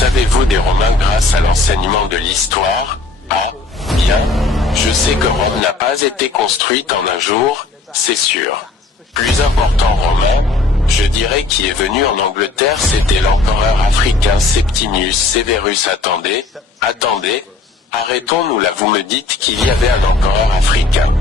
savez-vous des Romains grâce à l'enseignement de l'histoire? Ah, bien. Je sais que Rome n'a pas été construite en un jour, c'est sûr. Plus important romain, je dirais qui est venu en Angleterre, c'était l'empereur africain Septimius Severus. Attendez, arrêtons-nous là, vous me dites qu'il y avait un empereur africain.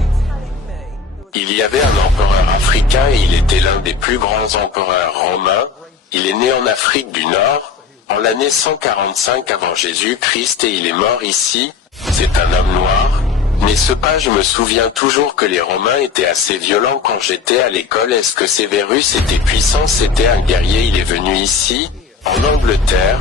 Il y avait un empereur africain et il était l'un des plus grands empereurs romains. Il est né en Afrique du Nord, en l'année 145 avant Jésus-Christ et il est mort ici. C'est un homme noir. N'est-ce pas? Je me souviens toujours que les Romains étaient assez violents quand j'étais à l'école. Est-ce que Severus était puissant? C'était un guerrier. Il est venu ici, en Angleterre,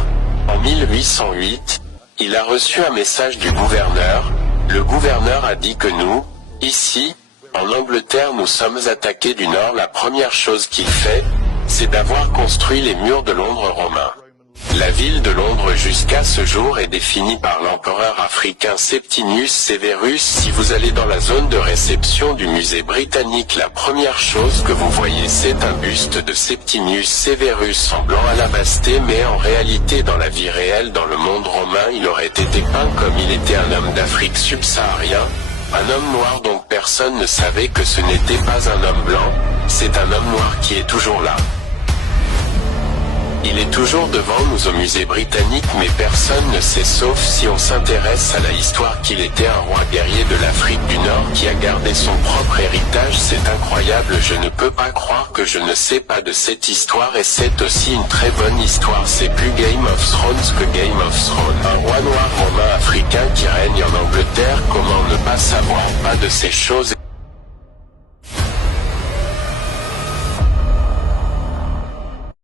en 1808. Il a reçu un message du gouverneur. Le gouverneur a dit que nous, ici, en Angleterre, nous sommes attaqués du nord. La première chose qu'il fait, c'est d'avoir construit les murs de Londres romains. La ville de Londres jusqu'à ce jour est définie par l'empereur africain Septimius Severus. Si vous allez dans la zone de réception du musée britannique, la première chose que vous voyez c'est un buste de Septimius Severus en blanc alabasté, mais en réalité dans la vie réelle, dans le monde romain, il aurait été peint comme il était un homme d'Afrique subsaharien, un homme noir, donc personne ne savait que ce n'était pas un homme blanc, c'est un homme noir qui est toujours là. Il est toujours devant nous au musée britannique, mais personne ne sait sauf si on s'intéresse à la histoire qu'il était un roi guerrier de l'Afrique du Nord qui a gardé son propre héritage. C'est incroyable, je ne peux pas croire que je ne sais pas de cette histoire et c'est aussi une très bonne histoire. C'est plus Game of Thrones que Game of Thrones. Un roi noir romain africain qui règne en Angleterre, comment ne pas savoir pas de ces choses?